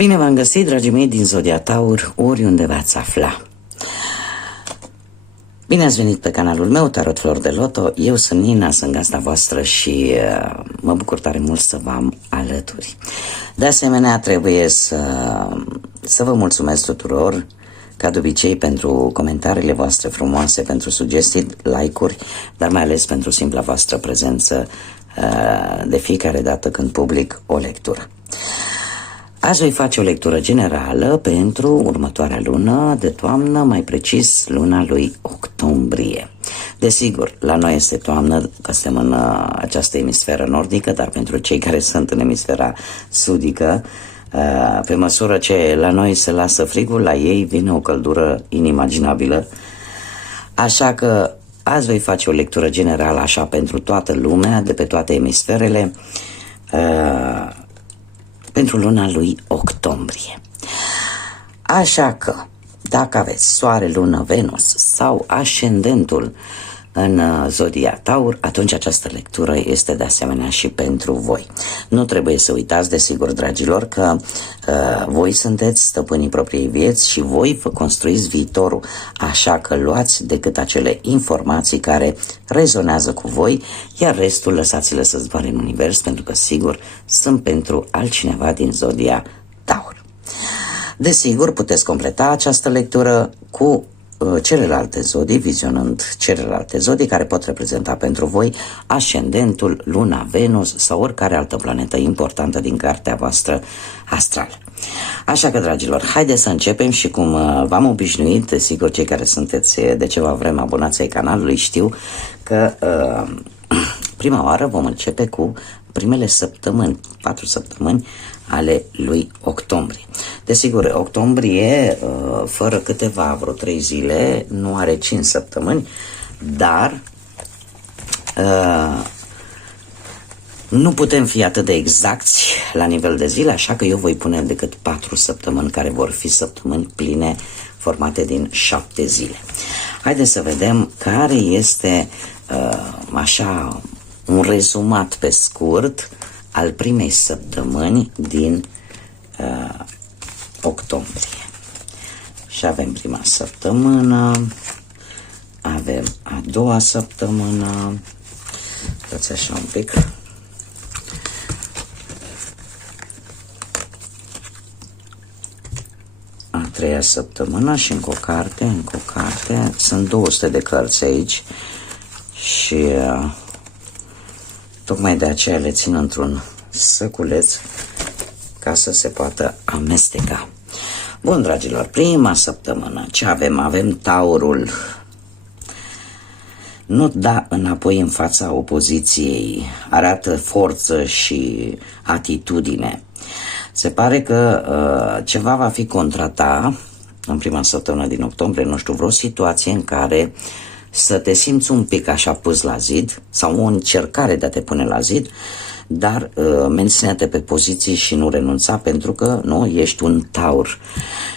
Bine v-am găsit, dragii mei din Zodia Taur, oriunde v-ați afla. Bine ați venit pe canalul meu, Tarot Flori de Loto. Eu sunt Nina, sunt gazda voastră și mă bucur tare mult să vă am alături. De asemenea, trebuie să vă mulțumesc tuturor, ca de obicei, pentru comentariile voastre frumoase, pentru sugestii, like-uri, dar mai ales pentru simpla voastră prezență de fiecare dată când public o lectură. Azi voi face o lectură generală pentru următoarea lună de toamnă, mai precis luna lui octombrie. Desigur, la noi este toamnă, că suntem în această emisferă nordică, dar pentru cei care sunt în emisfera sudică, pe măsură ce la noi se lasă frigul, la ei vine o căldură inimaginabilă. Așa că azi voi face o lectură generală așa pentru toată lumea, de pe toate emisferele, pentru luna lui octombrie. Așa că, dacă aveți Soare, Lună, Venus sau ascendentul în Zodia Taur, atunci această lectură este de asemenea și pentru voi. Nu trebuie să uitați, desigur, dragilor, că voi sunteți stăpânii propriei vieți și voi vă construiți viitorul, așa că luați decât acele informații care rezonează cu voi, iar restul lăsați-le să zboare în univers, pentru că, sigur, sunt pentru altcineva din Zodia Taur. Desigur, puteți completa această lectură cu celelalte zodii, vizionând celelalte zodii care pot reprezenta pentru voi ascendentul, Luna, Venus sau oricare altă planetă importantă din cartea voastră astrală. Așa că, dragilor, haideți să începem și cum v-am obișnuit, desigur, cei care sunteți de ceva vreme abonați ai canalului știu că prima oară vom începe cu primele săptămâni, 4 săptămâni ale lui octombrie. Desigur, octombrie, fără câteva, vreo 3 zile, nu are 5 săptămâni, dar nu putem fi atât de exacti la nivel de zile, așa că eu voi pune decât 4 săptămâni, care vor fi săptămâni pline, formate din 7 zile. Haideți să vedem care este, așa, un rezumat pe scurt al primei săptămâni din octombrie. Și avem prima săptămână, avem a doua săptămână, dați așa un pic, a treia săptămână și încă o carte, sunt 200 de cărți aici și tocmai de aceea le țin într-un săculeț ca să se poată amesteca. Bun, dragilor, prima săptămână, ce avem? Avem Taurul. Nu da înapoi în fața opoziției, arată forță și atitudine. Se pare că ceva va fi contra ta în prima săptămână din octombrie, nu știu, vreo situație în care să te simți un pic așa pus la zid sau o încercare de a te pune la zid, dar menține-te pe poziții și nu renunța, pentru că nu ești un taur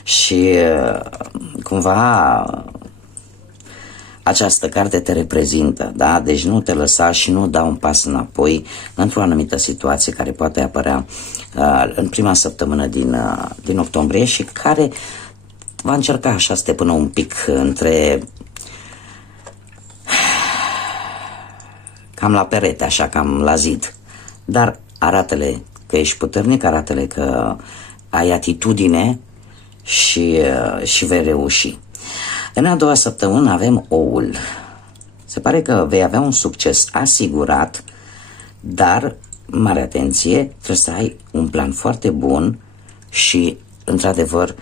și cumva această carte te reprezintă, da? Deci nu te lăsa și nu da un pas înapoi într-o anumită situație care poate apărea în prima săptămână din octombrie și care va încerca așa să te pună un pic între cam la perete, așa, cam la zid. Dar arată-le că ești puternic, arată-le că ai atitudine și vei reuși. În a doua săptămână avem Oul. Se pare că vei avea un succes asigurat, dar, mare atenție, trebuie să ai un plan foarte bun și, într-adevăr,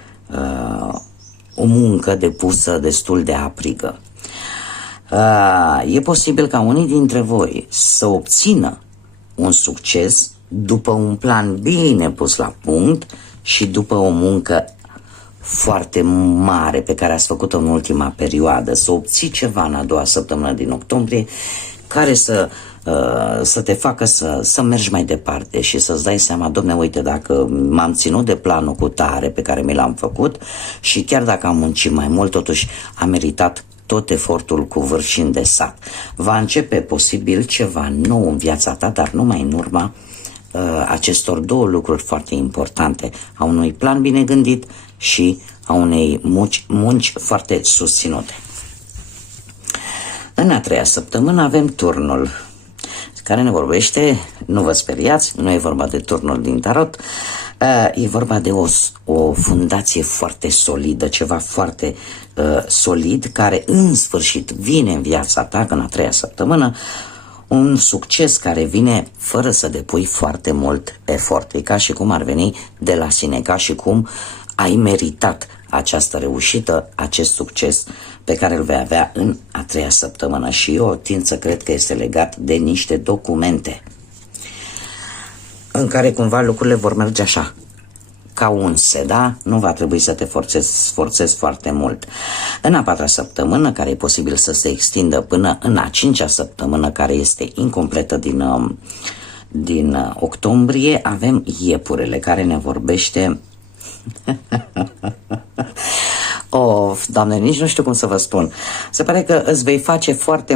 o muncă depusă destul de aprigă. E posibil ca unii dintre voi să obțină un succes după un plan bine pus la punct și după o muncă foarte mare pe care ați făcut-o în ultima perioadă, să obții ceva în a doua săptămână din octombrie care să te facă să mergi mai departe și să-ți dai seama, domne, uite, dacă m-am ținut de planul cu tare pe care mi l-am făcut și chiar dacă am muncit mai mult, totuși am meritat tot efortul cu vârf și îndesat. Va începe posibil ceva nou în viața ta, dar numai în urma acestor două lucruri foarte importante, a unui plan bine gândit și a unei munci foarte susținute. În a treia săptămână avem turnul care ne vorbește, nu vă speriați, nu e vorba de turnul din tarot, e vorba de o fundație foarte solidă, ceva foarte solid, care în sfârșit vine în viața ta în a treia săptămână, un succes care vine fără să depui foarte mult efort. E ca și cum ar veni de la sine, ca și cum ai meritat această reușită, acest succes pe care îl vei avea în a treia săptămână. Și eu tind să cred că este legat de niște documente în care cumva lucrurile vor merge așa, ca unse, da? Nu va trebui să te sforțezi foarte mult. În a patra săptămână, care e posibil să se extindă până în a cincea săptămână, care este incompletă din octombrie, avem iepurele, care ne vorbește of, Doamne, nici nu știu cum să vă spun. Se pare că îți vei face foarte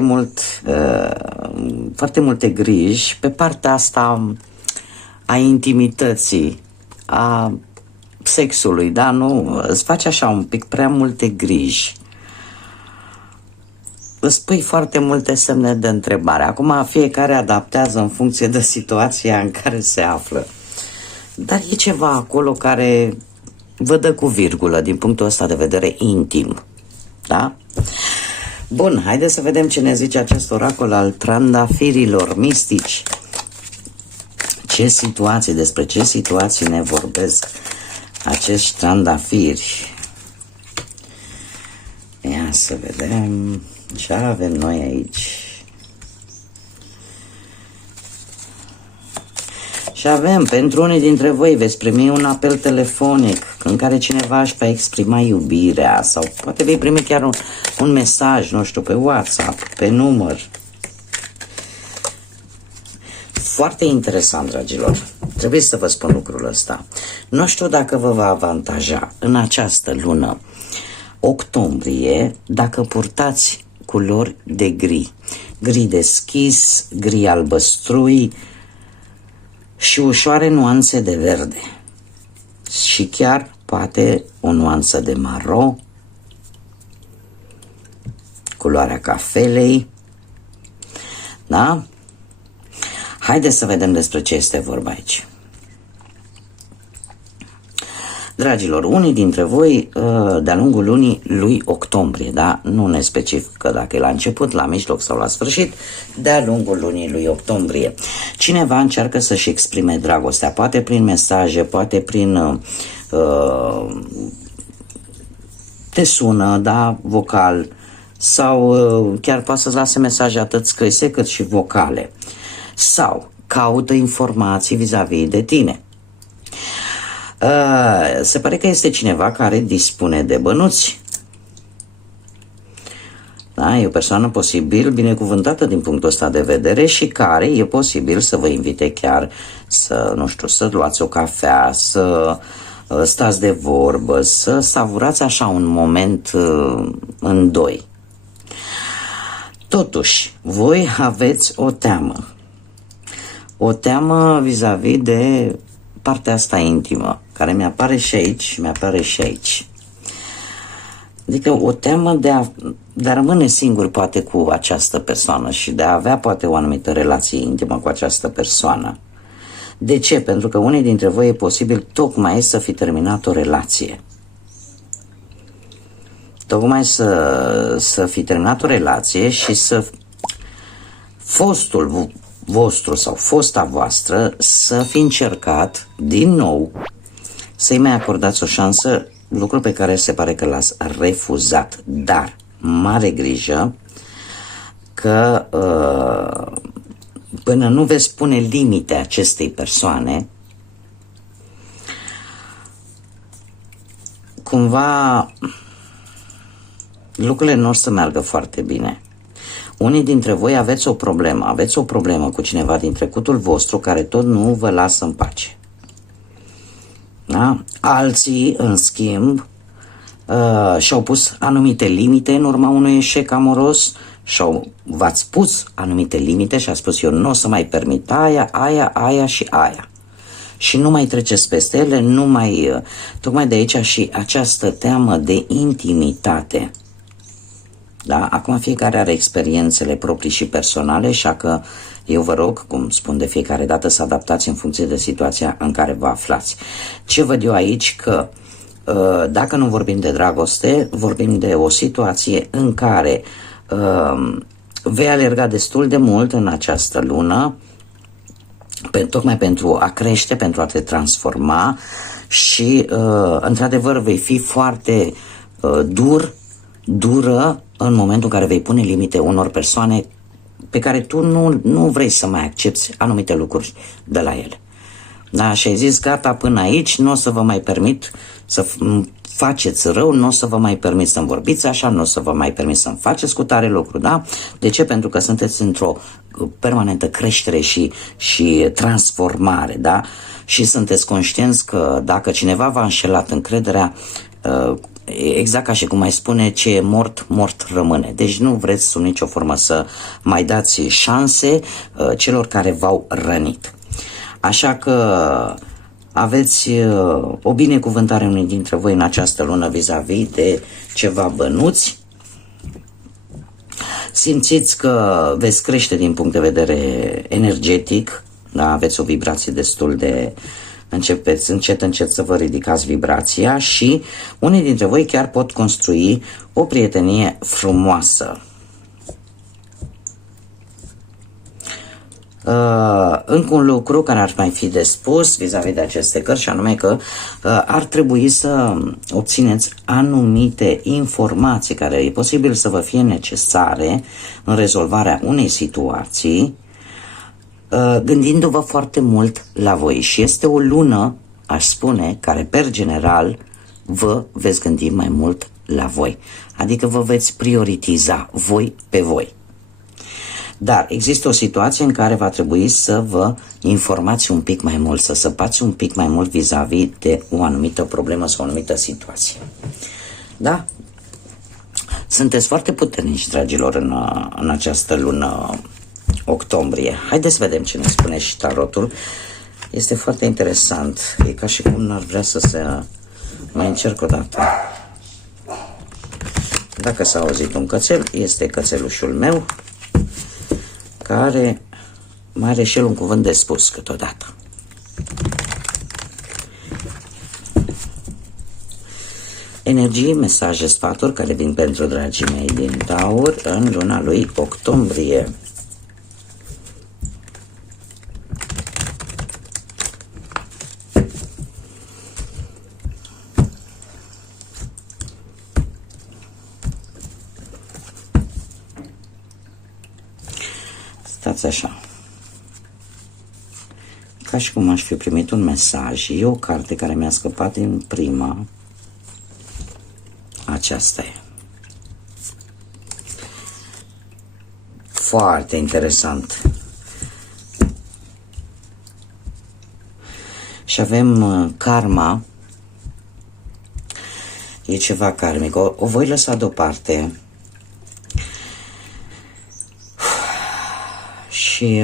multe griji pe partea asta a intimității, a sexului, da? Nu, îți faci așa un pic prea multe griji. Îți pui foarte multe semne de întrebare. Acum fiecare adaptează în funcție de situația în care se află. Dar e ceva acolo care vă dă cu virgulă din punctul ăsta de vedere intim. Da? Bun, haideți să vedem ce ne zice acest oracol al trandafirilor mistici. Despre ce situații ne vorbesc acești trandafiri? Ia să vedem ce avem noi aici. Și avem, pentru unii dintre voi veți primi un apel telefonic în care cineva își va exprima iubirea sau poate vei primi chiar un mesaj, nu știu, pe WhatsApp, pe număr. Foarte interesant, dragilor. Trebuie să vă spun lucrul ăsta. Nu știu dacă vă va avantaja în această lună octombrie dacă purtați culori de gri. Gri deschis, gri albăstrui și ușoare nuanțe de verde. Și chiar poate o nuanță de maro, culoarea cafelei. Da? Haideți să vedem despre ce este vorba aici. Dragilor, unii dintre voi de-a lungul lunii lui octombrie, da? Nu ne specifică dacă e la început, la mijloc sau la sfârșit, de-a lungul lunii lui octombrie. Cineva încearcă să-și exprime dragostea, poate prin mesaje, poate prin te sună, da, vocal, sau chiar poate să-ți lase mesaje atât scrise cât și vocale. Sau caută informații vis-a-vis de tine. Se pare că este cineva care dispune de bănuți. Da? E o persoană posibil binecuvântată din punctul ăsta de vedere și care e posibil să vă invite chiar să, nu știu, să luați o cafea, să stați de vorbă, să savurați așa un moment în doi. Totuși, voi aveți o teamă. O teamă vis-a-vis de partea asta intimă, care mi-apare și aici, mi-apare și aici. Adică o teamă de a rămâne singur poate cu această persoană și de a avea poate o anumită relație intimă cu această persoană. De ce? Pentru că unii dintre voi e posibil tocmai să fi terminat o relație. Tocmai să fi terminat o relație și să fostul vostru sau fosta voastră să fi încercat din nou să-i mai acordați o șansă, lucru pe care se pare că l-ați refuzat. Dar mare grijă că până nu veți pune limite acestei persoane, cumva lucrurile nu o să meargă foarte bine. Unii dintre voi aveți o problemă cu cineva din trecutul vostru care tot nu vă lasă în pace. Da? Alții, în schimb, și-au pus anumite limite în urma unui eșec amoros v-ați pus anumite limite și a spus eu nu o să mai permit aia și aia. Și nu mai treceți peste ele, nu mai... Tocmai de aici și această teamă de intimitate. Da? Acum fiecare are experiențele proprii și personale, așa că eu vă rog, cum spun de fiecare dată, să adaptați în funcție de situația în care vă aflați. Ce văd eu aici? Că dacă nu vorbim de dragoste, vorbim de o situație în care vei alerga destul de mult în această lună, tocmai pentru a crește, pentru a te transforma și într-adevăr vei fi foarte dură în momentul în care vei pune limite unor persoane pe care tu nu vrei să mai accepti anumite lucruri de la ele. Da, și ai zis gata, până aici nu o să vă mai permit să faceți rău, nu o să vă mai permit să-mi vorbiți așa, nu o să vă mai permit să-mi faceți cu tare lucru, da? De ce? Pentru că sunteți într-o permanentă creștere și transformare, da? Și sunteți conștienți că dacă cineva v-a înșelat încrederea, exact ca și cum mai spune, ce e mort, mort rămâne. Deci nu vreți sub nicio formă să mai dați șanse celor care v-au rănit. Așa că aveți o binecuvântare unui dintre voi în această lună vis-a-vis de ceva bănuți. Simțiți că veți crește din punct de vedere energetic, da? Aveți o vibrație destul de... Începeți încet să vă ridicați vibrația și unii dintre voi chiar pot construi o prietenie frumoasă. Încă un lucru care ar mai fi de spus vis-a-vis de aceste cărți, și anume că ar trebui să obțineți anumite informații care e posibil să vă fie necesare în rezolvarea unei situații, gândindu-vă foarte mult la voi. Și este o lună, aș spune, care per general vă veți gândi mai mult la voi, adică vă veți prioritiza voi pe voi. Dar există o situație în care va trebui să vă informați un pic mai mult, să săpați un pic mai mult vis-a-vis de o anumită problemă sau o anumită situație. Da? Sunteți foarte puternici, dragilor, în această lună octombrie. Haideți să vedem ce ne spune și tarotul. Este foarte interesant. E ca și cum n-ar vrea să se... Mai încerc o dată. Dacă s-a auzit un cățel, este cățelușul meu, care mai are și el un cuvânt de spus câteodată. Energii, mesaje, sfaturi care vin pentru dragii mei din Taur în luna lui octombrie. Stați așa. Ca și cum aș fi primit un mesaj. E o carte care mi-a scăpat din prima. Aceasta e. Foarte interesant. Și avem karma. E ceva karmic. O voi lăsa deoparte. Și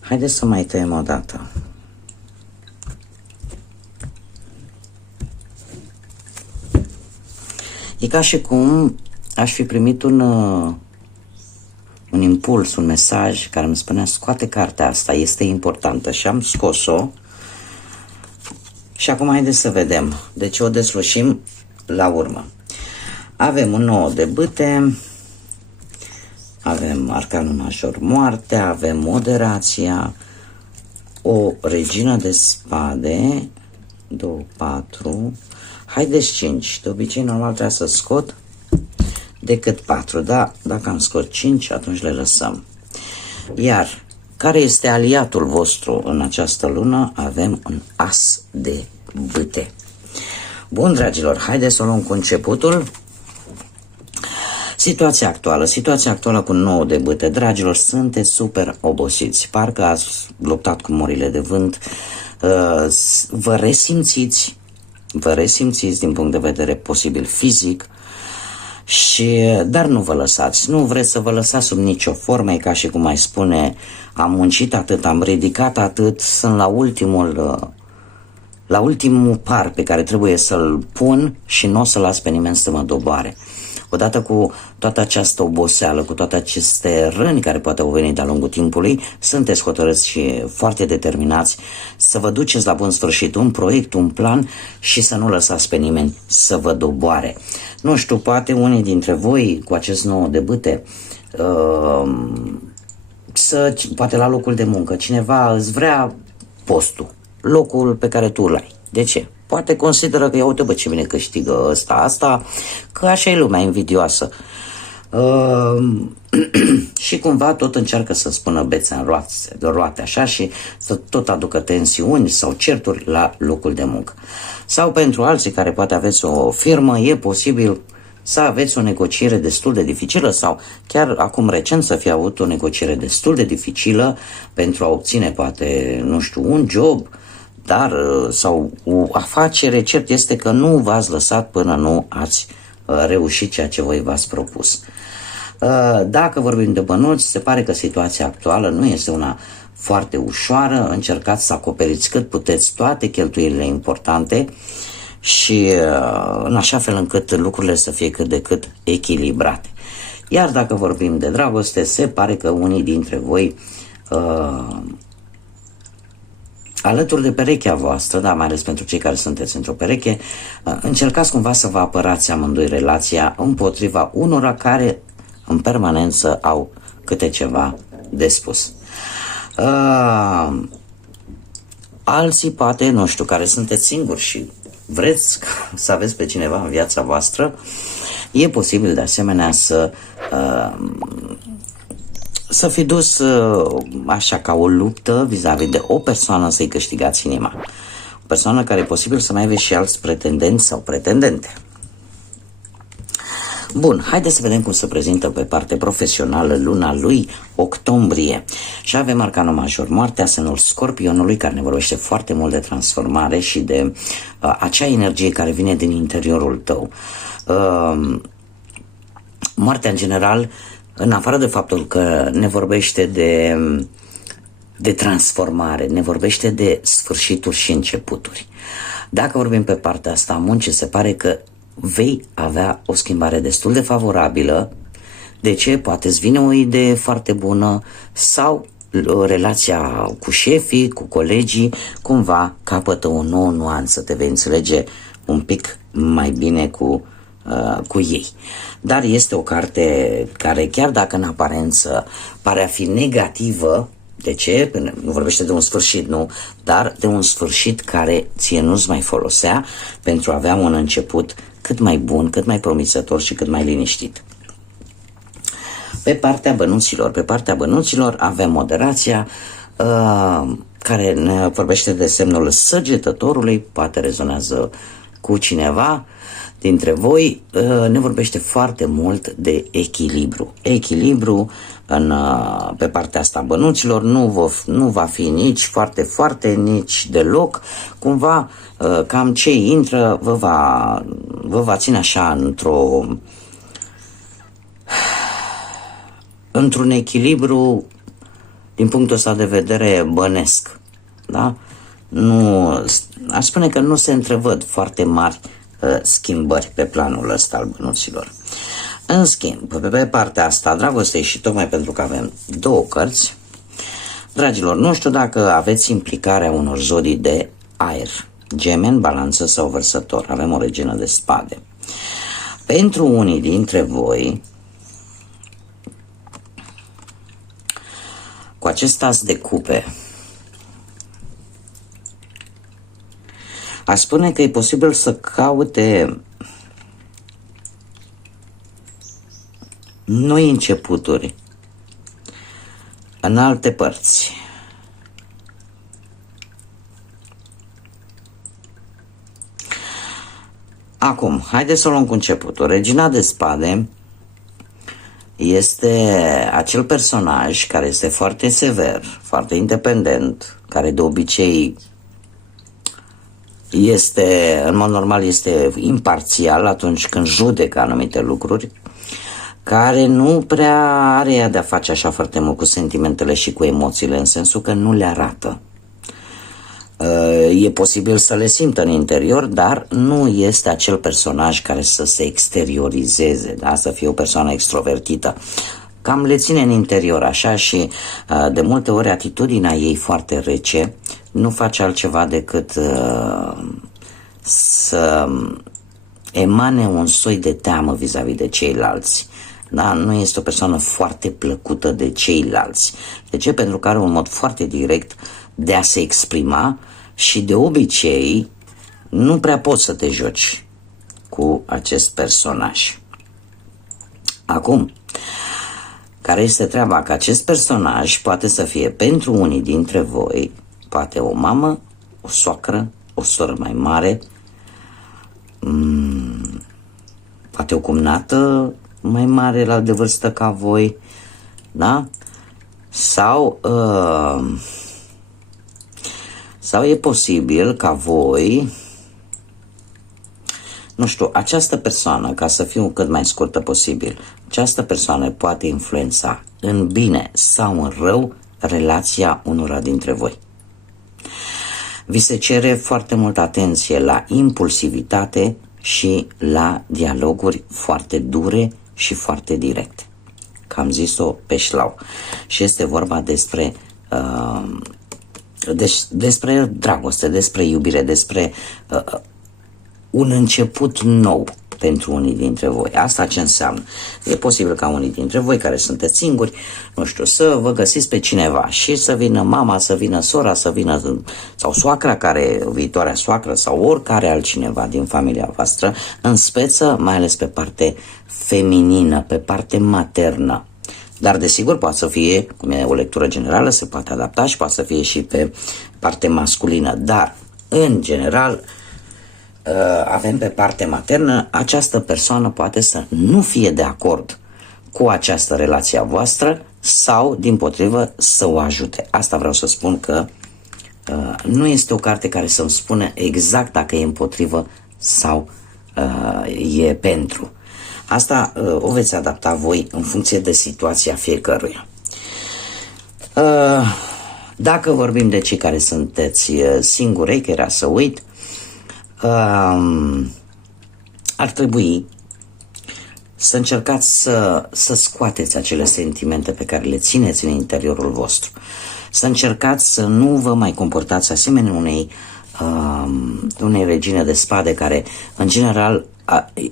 haideți să mai tăiem o dată. E ca și cum aș fi primit un impuls, un mesaj care îmi spunea scoate cartea asta, este importantă, și am scos-o. Și acum haideți să vedem. Deci o deslușim la urmă. Avem un 9 de bâte, avem arcanul major moartea, avem moderația, o regină de spade, 2, 4, haideți 5, de obicei normal trebuie să scot decât 4, da? Dacă am scot 5, atunci le lăsăm. Iar care este aliatul vostru în această lună? Avem un as de bâte. Bun, dragilor, haideți să o luăm cu începutul. Situația actuală cu 9 de bâte. Dragilor, sunteți super obosiți. Parcă ați luptat cu morile de vânt. Vă resimțiți din punct de vedere posibil fizic Dar nu vă lăsați, nu vreți să vă lăsați sub nicio formă, e ca și cum ai spune, am muncit atât, am ridicat atât, sunt la ultimul par pe care trebuie să-l pun și nu o să las pe nimeni să mă doboare. Odată cu toată această oboseală, cu toate aceste răni care poate au venit de-a lungul timpului, sunteți hotărâți și foarte determinați să vă duceți la bun sfârșit un proiect, un plan și să nu lăsați pe nimeni să vă doboare. Nu știu, poate unii dintre voi cu acest nou de bâte, poate la locul de muncă, cineva îți vrea postul, locul pe care tu îl ai. De ce? Poate consideră că, ia uite bă ce bine câștigă asta, că așa e lumea invidioasă. Și cumva tot încearcă să spună bețe în roate așa și să tot aducă tensiuni sau certuri la locul de muncă. Sau pentru alții care poate aveți o firmă, e posibil să aveți o negociere destul de dificilă sau chiar acum recent să fi avut o negociere destul de dificilă pentru a obține poate, nu știu, un job, sau o afacere. Cert este că nu v-ați lăsat până nu ați reușit ceea ce voi v-ați propus. Dacă vorbim de bănuți, se pare că situația actuală nu este una foarte ușoară. Încercați să acoperiți cât puteți toate cheltuielile importante și în așa fel încât lucrurile să fie cât de cât echilibrate. Iar dacă vorbim de dragoste, se pare că unii dintre voi alături de perechea voastră, da, mai ales pentru cei care sunteți într-o pereche, încercați cumva să vă apărați amândoi relația împotriva unora care în permanență au câte ceva de spus. Alții poate, nu știu, care sunteți singuri și vreți să aveți pe cineva în viața voastră, e posibil de asemenea să fi dus așa ca o luptă vis-a-vis de o persoană să-i câștigați inima. O persoană care e posibil să mai aveți și alți pretendenți sau pretendente. Bun, haideți să vedem cum se prezintă pe parte profesională luna lui octombrie. Și avem arcanul major, moartea, semnul Scorpionului, care ne vorbește foarte mult de transformare și de acea energie care vine din interiorul tău. Moartea, în general, în afară de faptul că ne vorbește de transformare, ne vorbește de sfârșituri și începuturi. Dacă vorbim pe partea asta a muncii, se pare că vei avea o schimbare destul de favorabilă. De ce? Poate îți vine o idee foarte bună sau relația cu șefii, cu colegii, cumva capătă o nouă nuanță, te vei înțelege un pic mai bine cu ei. Dar este o carte care, chiar dacă în aparență pare a fi negativă, de ce? Nu vorbește de un sfârșit, nu, dar de un sfârșit care ție nu-ți mai folosea pentru a avea un început cât mai bun, cât mai promițător și cât mai liniștit. Pe partea bănuților avem moderația, care ne vorbește de semnul Săgetătorului, poate rezonează cu cineva dintre voi, ne vorbește foarte mult de echilibru. Echilibru pe partea asta bănuților nu va fi nici foarte, foarte, nici deloc. Cumva, cam ce intră vă va ține așa într-un echilibru din punctul ăsta de vedere bănesc. Da? Aș spune că nu se întrevăd foarte mari schimbări pe planul ăsta al bănuților. În schimb, pe partea asta dragostei, și tocmai pentru că avem două cărți, dragilor, nu știu dacă aveți implicarea unor zodii de aer, Gemen, Balanță sau Vărsător. Avem o regină de spade. Pentru unii dintre voi, cu acest as de cupe, aș spune că e posibil să caute noi începuturi în alte părți. Acum, haideți să o luăm cu începutul. Regina de spade este acel personaj care este foarte sever, foarte independent, care de obicei în mod normal este imparțial atunci când judecă anumite lucruri, care nu prea are ea de-a face așa foarte mult cu sentimentele și cu emoțiile, în sensul că nu le arată. E posibil să le simtă în interior, dar nu este acel personaj care să se exteriorizeze, da? Să fie o persoană extrovertită. Cam le ține în interior așa și de multe ori atitudinea ei foarte rece nu face altceva decât să emane un soi de teamă vis-a-vis de ceilalți. Da? Nu este o persoană foarte plăcută de ceilalți. De ce? Pentru că are un mod foarte direct de a se exprima și de obicei nu prea poți să te joci cu acest personaj. Acum, care este treaba? Că acest personaj poate să fie pentru unii dintre voi, poate o mamă, o soacră, o soră mai mare, poate o cumnată mai mare la de vârstă ca voi, da? Sau e posibil ca voi, nu știu, această persoană, ca să fiu cât mai scurtă posibil, această persoană poate influența în bine sau în rău relația unora dintre voi. Vi se cere foarte multă atenție la impulsivitate și la dialoguri foarte dure și foarte directe. Că am zis-o pe șlau. Și este vorba despre dragoste, despre iubire, despre un început nou pentru unii dintre voi. Asta ce înseamnă? E posibil ca unii dintre voi care sunteți singuri, nu știu, să vă găsiți pe cineva și să vină mama, să vină sora, să vină sau soacra, viitoarea soacră sau oricare altcineva din familia voastră, în speță, mai ales pe parte feminină, pe parte maternă. Dar desigur poate să fie, cum e o lectură generală, se poate adapta și poate să fie și pe parte masculină, dar în general avem pe parte maternă, această persoană poate să nu fie de acord cu această relație a voastră sau, dimpotrivă, să o ajute. Asta vreau să spun, că nu este o carte care să-mi spune exact dacă e împotrivă sau e pentru. Asta o veți adapta voi în funcție de situația fiecăruia. Dacă vorbim de cei care sunteți singuri, că era să uit, ar trebui să încercați să scoateți acele sentimente pe care le țineți în interiorul vostru. Să încercați să nu vă mai comportați asemenea unei regine de spade care, în general,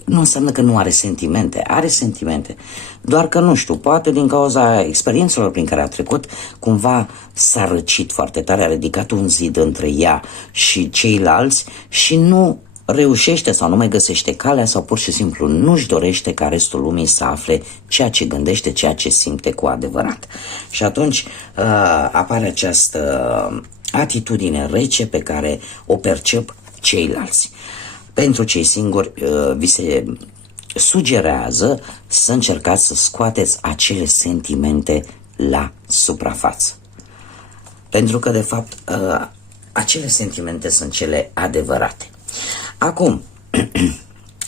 nu înseamnă că nu are sentimente. Are sentimente. Doar că, nu știu, poate din cauza experiențelor prin care a trecut, cumva s-a răcit foarte tare, a ridicat un zid între ea și ceilalți și nu reușește sau nu mai găsește calea sau pur și simplu nu-și dorește ca restul lumii să afle ceea ce gândește, ceea ce simte cu adevărat. Și atunci apare această atitudine rece pe care o percep ceilalți. Pentru cei singuri vi se sugerează să încercați să scoateți acele sentimente la suprafață. Pentru că, de fapt, acele sentimente sunt cele adevărate. Acum,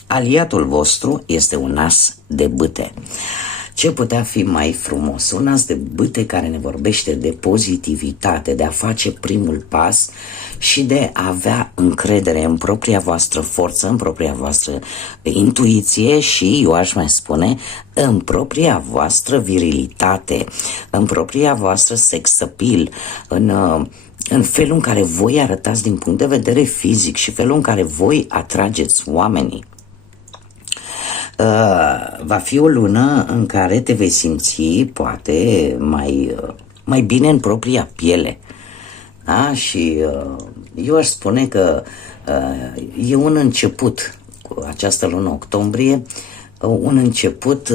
aliatul vostru este un as de bâte. Ce putea fi mai frumos? Un as de bâte care ne vorbește de pozitivitate, de a face primul pas și de a avea încredere în propria voastră forță, în propria voastră intuiție și, eu aș mai spune, în propria voastră virilitate, în propria voastră sex appeal, în felul în care voi arătați din punct de vedere fizic și felul în care voi atrageți oamenii. Va fi o lună în care te vei simți poate mai bine în propria piele. Da? Și eu aș spune că e un început cu această lună octombrie, un început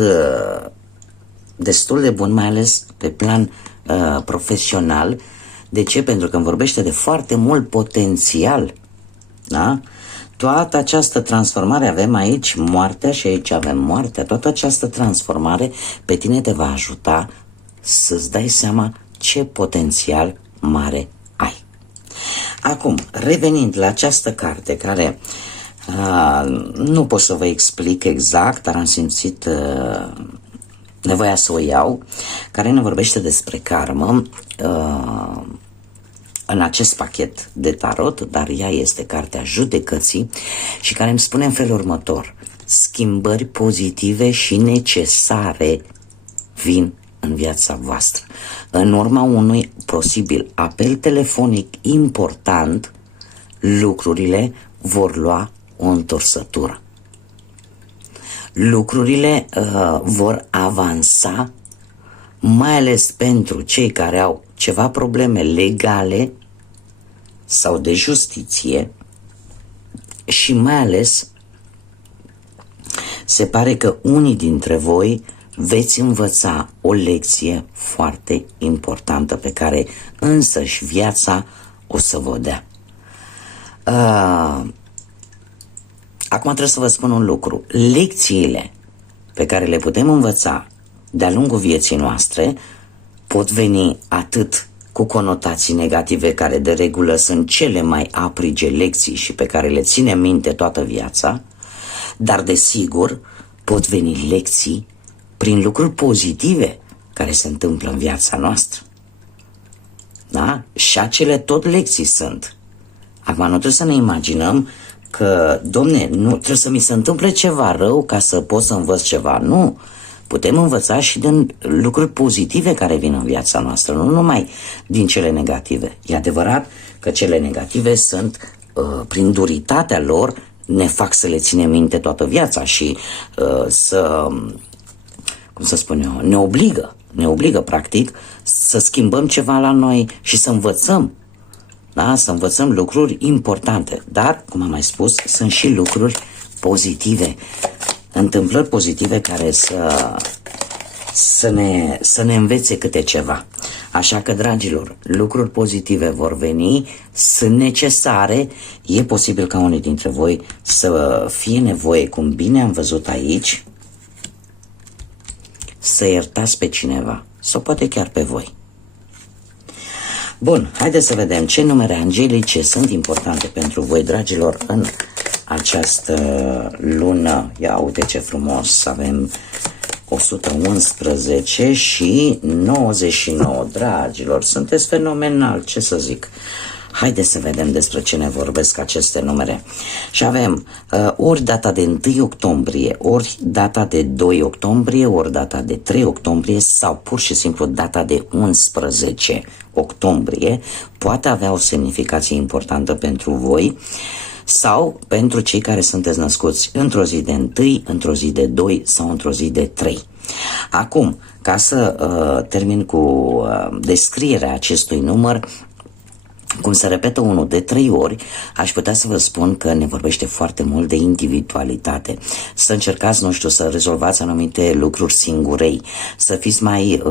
destul de bun, mai ales pe plan profesional. De ce? Pentru că îmi vorbește de foarte mult potențial. Da? Toată această transformare, avem aici moartea și aici avem moartea, toată această transformare pe tine te va ajuta să-ți dai seama ce potențial mare ai. Acum, revenind la această carte care nu pot să vă explic exact, dar am simțit nevoia să o iau, care ne vorbește despre karmă în acest pachet de tarot, dar ea este cartea judecății și care îmi spune în felul următor: schimbări pozitive și necesare vin în viața voastră. În urma unui posibil apel telefonic important, lucrurile vor lua o întorsătură. Lucrurile vor avansa, mai ales pentru cei care au ceva probleme legale sau de justiție și mai ales se pare că unii dintre voi veți învăța o lecție foarte importantă pe care însăși viața o să vă dea. Acum trebuie să vă spun un lucru. Lecțiile pe care le putem învăța de-a lungul vieții noastre pot veni atât cu conotații negative, care de regulă sunt cele mai aprige lecții și pe care le ținem minte toată viața, dar desigur pot veni lecții prin lucruri pozitive care se întâmplă în viața noastră. Da? Și acele tot lecții sunt. Acum nu trebuie să ne imaginăm că, domne, nu trebuie să mi se întâmple ceva rău ca să pot să învăț ceva. Nu. Putem învăța și din lucruri pozitive care vin în viața noastră, nu numai din cele negative. E adevărat că cele negative sunt, prin duritatea lor, ne fac să le ținem minte toată viața și cum să spun eu, ne obligă practic să schimbăm ceva la noi și să învățăm. Da? Să învățăm lucruri importante. Dar, cum am mai spus, sunt și lucruri pozitive. Întâmplări pozitive care să ne învețe câte ceva. Așa că, dragilor, lucruri pozitive vor veni, sunt necesare. E posibil ca unii dintre voi să fie nevoie, cum bine am văzut aici, să iertați pe cineva, sau poate chiar pe voi. Bun, haideți să vedem ce numere angelice sunt importante pentru voi, dragilor, în această lună. Ia uite ce frumos, avem 111 și 99, dragilor, sunteți fenomenal, ce să zic. Haideți să vedem despre ce ne vorbesc aceste numere. Și avem ori data de 1 octombrie, ori data de 2 octombrie, ori data de 3 octombrie sau pur și simplu data de 11 octombrie. Poate avea o semnificație importantă pentru voi sau pentru cei care sunteți născuți într-o zi de 1, într-o zi de 2 sau într-o zi de 3. Acum, ca să termin cu descrierea acestui număr, cum se repetă unul de 3 ori, aș putea să vă spun că ne vorbește foarte mult de individualitate. Să încercați, nu știu, să rezolvați anumite lucruri singurei, să fiți mai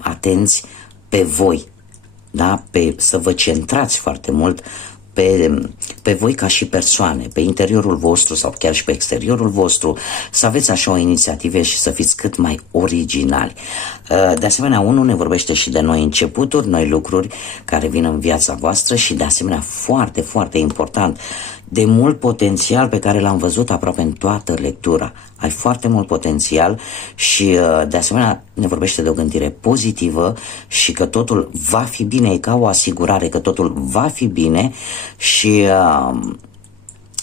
atenți pe voi, da? Să vă centrați foarte mult pe voi ca și persoane, pe interiorul vostru sau chiar și pe exteriorul vostru, să aveți așa o inițiativă și să fiți cât mai originali. De asemenea, unul ne vorbește și de noi începuturi, noi lucruri care vin în viața voastră și de asemenea foarte, foarte important, de mult potențial pe care l-am văzut aproape în toată lectura. Ai foarte mult potențial și de asemenea ne vorbește de o gândire pozitivă și că totul va fi bine, e ca o asigurare că totul va fi bine și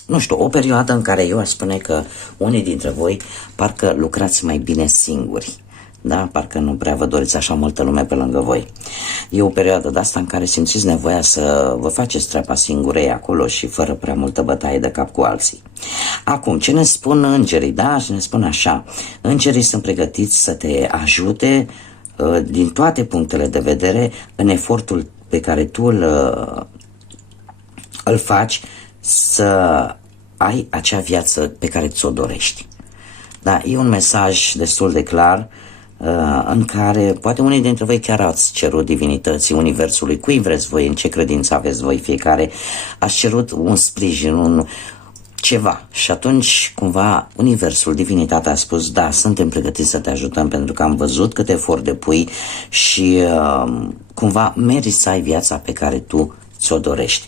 nu știu, o perioadă în care eu aș spune că unii dintre voi parcă lucrați mai bine singuri. Da? Parcă nu prea vă doriți așa multă lume pe lângă voi. E o perioadă de asta în care simțiți nevoia să vă faceți treaba singurei acolo și fără prea multă bătaie de cap cu alții. Acum, ce ne spun îngerii? Da? Și ne spun așa: îngerii sunt pregătiți să te ajute din toate punctele de vedere în efortul pe care tu îl faci să ai acea viață pe care ți-o dorești. Da? E un mesaj destul de clar în care poate unii dintre voi chiar ați cerut divinității, universului, cui vreți voi, în ce credință aveți voi fiecare, ați cerut un sprijin, ceva. Și atunci, cumva, universul, divinitatea a spus: da, suntem pregătiți să te ajutăm pentru că am văzut cât efort depui și cumva meriți să ai viața pe care tu ți-o dorești.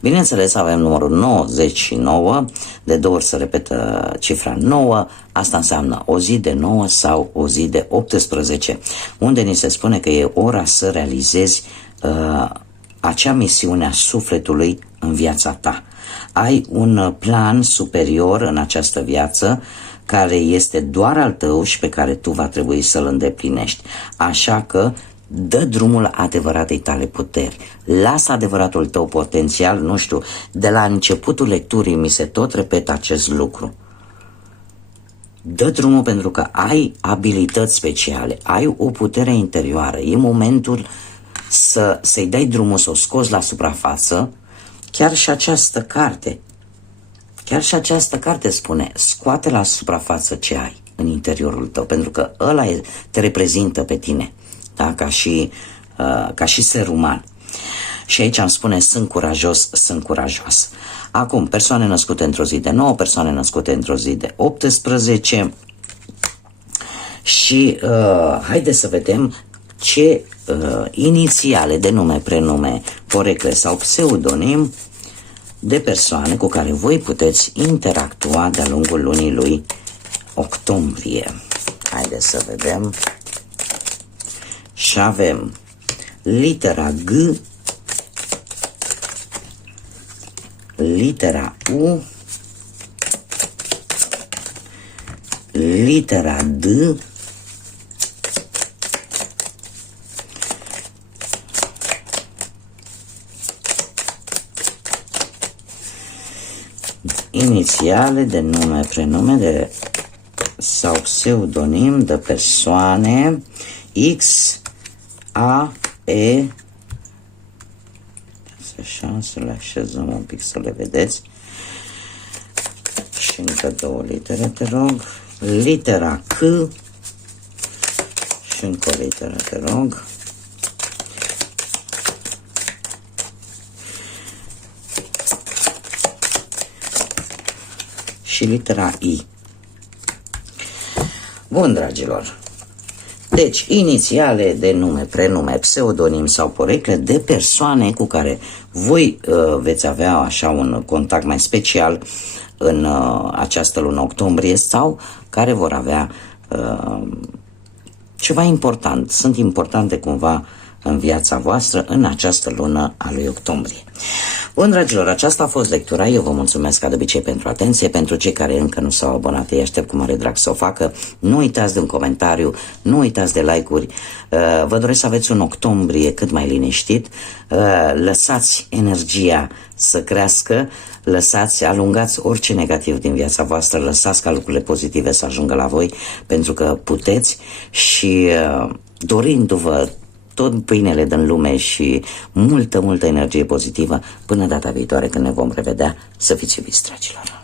Bineînțeles, avem numărul 99, de 2 ori se repetă cifra 9, asta înseamnă o zi de 9 sau o zi de 18, unde ni se spune că e ora să realizezi acea misiune a sufletului în viața ta. Ai un plan superior în această viață care este doar al tău și pe care tu va trebui să-l îndeplinești. Așa că dă drumul adevăratei tale puteri. Lasă adevăratul tău potențial, nu știu, de la începutul lecturii mi se tot repetă acest lucru. Dă drumul pentru că ai abilități speciale, ai o putere interioară. E momentul să-i dai drumul, să o scoți la suprafață. Chiar și această carte spune, scoate la suprafață ce ai în interiorul tău, pentru că ăla te reprezintă pe tine, da? Ca și ser uman. Și aici îmi spune, sunt curajos, sunt curajoasă. Acum, persoane născute într-o zi de 9, persoane născute într-o zi de 18 și haideți să vedem ce inițiale de nume, prenume, porecle sau pseudonim de persoane cu care voi puteți interactua de-a lungul lunii lui octombrie. Haideți să vedem. Și avem litera G, litera U, litera D, inițiale de nume, prenume sau pseudonim de persoane X, A, E. Așa, să le așezăm un pic să le vedeți. Și încă 2 litere, te rog. Litera C și încă o literă, te rog. Și litera I. Bun, dragilor. Deci, inițiale de nume, prenume, pseudonim sau porecle de persoane cu care voi veți avea așa un contact mai special în această lună octombrie sau care vor avea ceva important. Sunt importante cumva în viața voastră în această lună a lui octombrie. Bun, dragilor, aceasta a fost lectura. Eu vă mulțumesc ca de obicei pentru atenție. Pentru cei care încă nu s-au abonat, îi aștept cu mare drag să o facă. Nu uitați de un comentariu, nu uitați de like-uri. Vă doresc să aveți un octombrie cât mai liniștit. Lăsați energia să crească, alungați orice negativ din viața voastră, lăsați ca lucrurile pozitive să ajungă la voi, pentru că puteți și dorindu-vă tot pâinele din lume și multă energie pozitivă, până data viitoare când ne vom revedea, să fiți iubiți, dragilor!